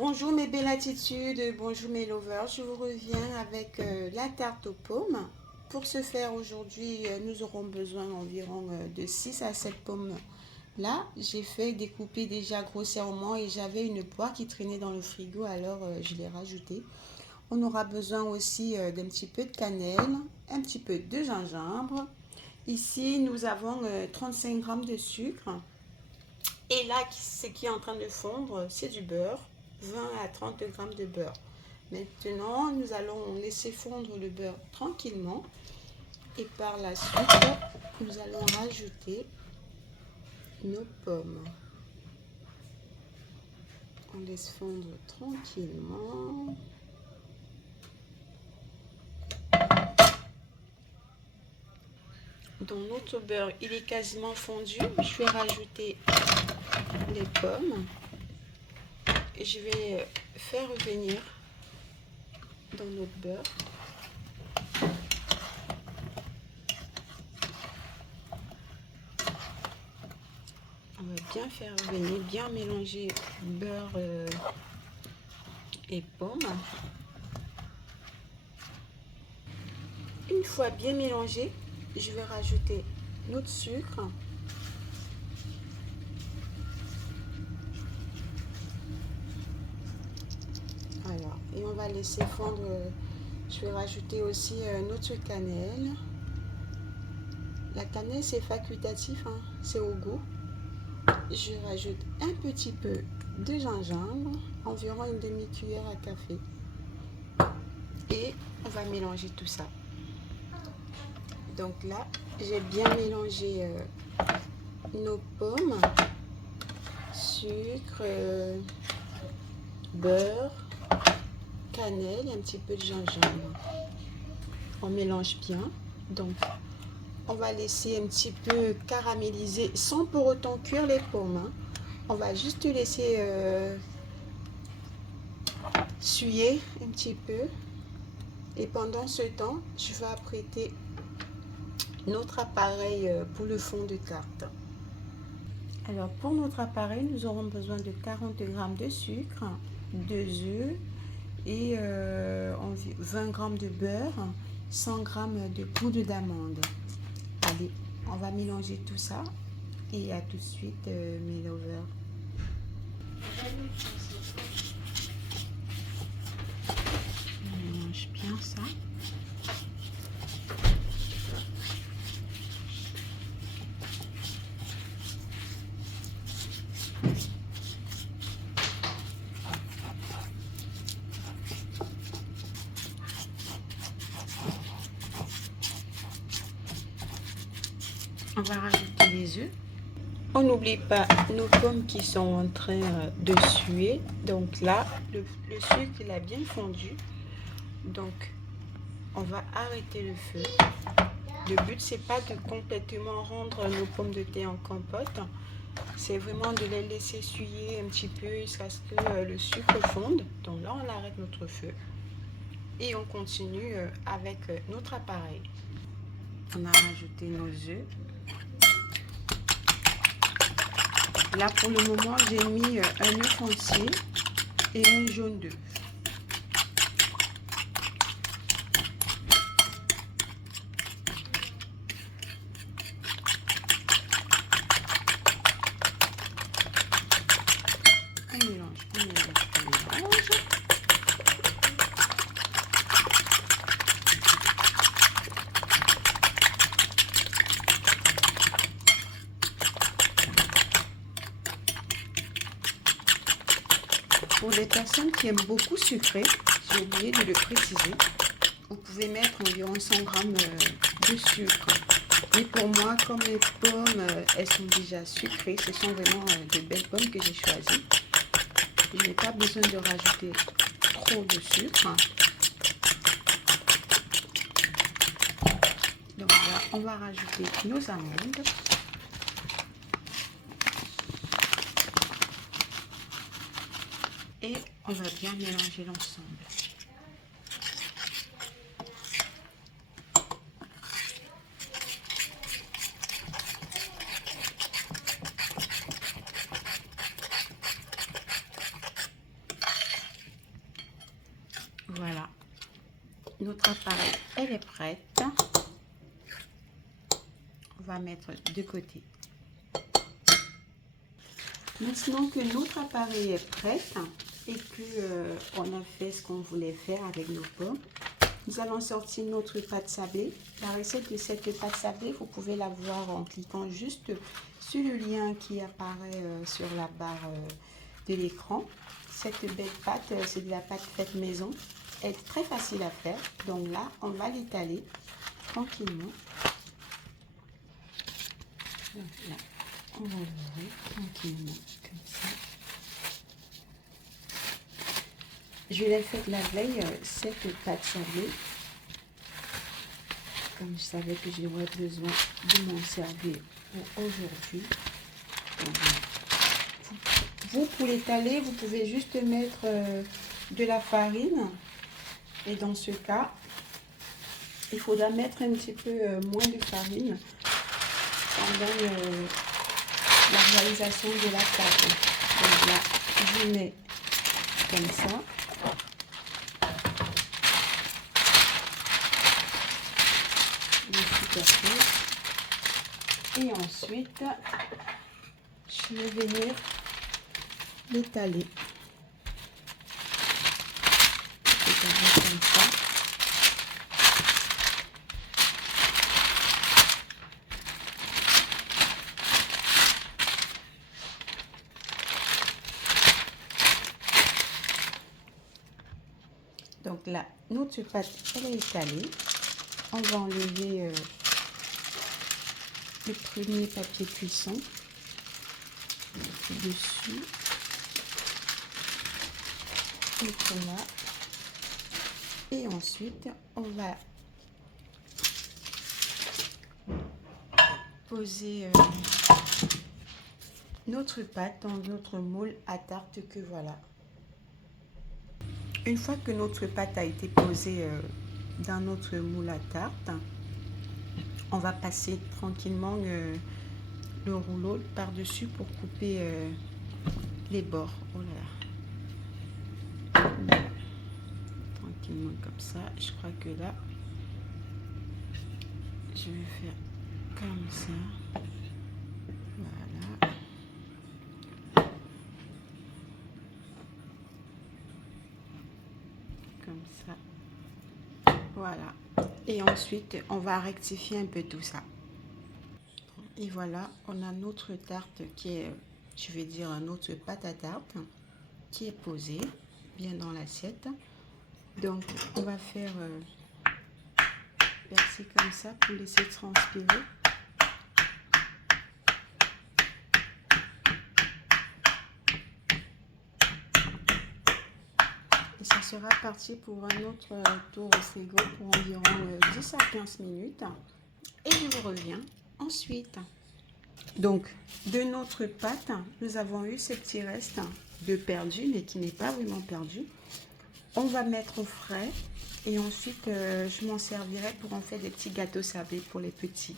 Bonjour mes belles attitudes, bonjour mes lovers, je vous reviens avec la tarte aux pommes. Pour ce faire aujourd'hui, nous aurons besoin environ de 6 à 7 pommes. Là, j'ai fait découper déjà grossièrement et j'avais une poire qui traînait dans le frigo, alors je l'ai rajoutée. On aura besoin aussi d'un petit peu de cannelle, un petit peu de gingembre. Ici, nous avons 35 grammes de sucre. Et là, ce qui est en train de fondre, c'est du beurre, 20 à 30 grammes de beurre. Maintenant, nous allons laisser fondre le beurre tranquillement. Et par la suite, nous allons rajouter nos pommes. On laisse fondre tranquillement. Donc notre beurre, il est quasiment fondu. Je vais rajouter les pommes. Et je vais faire revenir dans notre beurre. On va bien faire revenir, bien mélanger beurre et pommes. Une fois bien mélangé, je vais rajouter notre sucre. Alors, et on va laisser fondre. Je vais rajouter aussi notre cannelle. La cannelle, c'est facultatif, hein, c'est au goût. Je rajoute un petit peu de gingembre, environ une demi-cuillère à café. Et on va mélanger tout ça. Donc là, j'ai bien mélangé nos pommes, sucre, beurre, cannelle et un petit peu de gingembre. On mélange bien. Donc, on va laisser un petit peu caraméliser sans pour autant cuire les pommes. Hein. On va juste laisser suer un petit peu. Et pendant ce temps, je vais apprêter notre appareil pour le fond de tarte. Alors, pour notre appareil, nous aurons besoin de 40 g de sucre, 2 œufs et 20 g de beurre, 100 g de poudre d'amande. Allez, on va mélanger tout ça et à tout de suite, mes lovers. On mélange bien ça. On va rajouter les œufs. On n'oublie pas nos pommes qui sont en train de suer. Donc là, le sucre il a bien fondu. Donc, on va arrêter le feu. Le but, c'est pas de complètement rendre nos pommes de terre en compote. C'est vraiment de les laisser suer un petit peu jusqu'à ce que le sucre fonde. Donc là, on arrête notre feu. Et on continue avec notre appareil. On a rajouté nos œufs. Là, pour le moment, j'ai mis un œuf entier et un jaune d'œuf. On mélange, on mélange, on mélange. Pour les personnes qui aiment beaucoup sucré, j'ai oublié de le préciser, vous pouvez mettre environ 100 g de sucre. Mais pour moi, comme les pommes, elles sont déjà sucrées, ce sont vraiment de belles pommes que j'ai choisies. Je n'ai pas besoin de rajouter trop de sucre. Donc là, on va rajouter nos amandes. Et on va bien mélanger l'ensemble. Voilà, notre appareil, elle est prête. On va mettre de côté. Maintenant que notre appareil est prêt et que on a fait ce qu'on voulait faire avec nos pommes, nous allons sortir notre pâte sablée. La recette de cette pâte sablée, vous pouvez la voir en cliquant juste sur le lien qui apparaît sur la barre de l'écran. Cette belle pâte, c'est de la pâte faite maison. Elle est très facile à faire. Donc là, on va l'étaler tranquillement. Donc là, on va l'ouvrir tranquillement comme ça. Je l'ai faite la veille, cette pâte sablée. Comme je savais que j'aurais besoin de m'en servir pour aujourd'hui. Vous, pour l'étaler, vous pouvez juste mettre de la farine. Et dans ce cas, il faudra mettre un petit peu moins de farine pendant la réalisation de la pâte. Donc là, je mets comme ça. Et ensuite, je vais venir l'étaler. Comme ça. Donc là, notre pâte, elle est étalée. On va enlever le premier papier cuisson dessus. Et voilà. Et ensuite, on va poser notre pâte dans notre moule à tarte que voilà. Une fois que notre pâte a été posée dans notre moule à tarte, on va passer tranquillement le rouleau par-dessus pour couper les bords. Oh là là. Voilà. Tranquillement comme ça. Je crois que là, je vais faire comme ça. Voilà. Comme ça. Voilà. Et ensuite, on va rectifier un peu tout ça. Et voilà, on a notre tarte qui est, je vais dire, notre pâte à tarte qui est posée bien dans l'assiette. Donc, on va faire percer comme ça pour laisser transpirer. Et ça sera parti pour un autre tour au frigo pour environ 10 à 15 minutes. Et je vous reviens ensuite. Donc, de notre pâte, nous avons eu ce petit reste de perdu, mais qui n'est pas vraiment perdu. On va mettre au frais et ensuite, je m'en servirai pour en faire des petits gâteaux sablés pour les petits.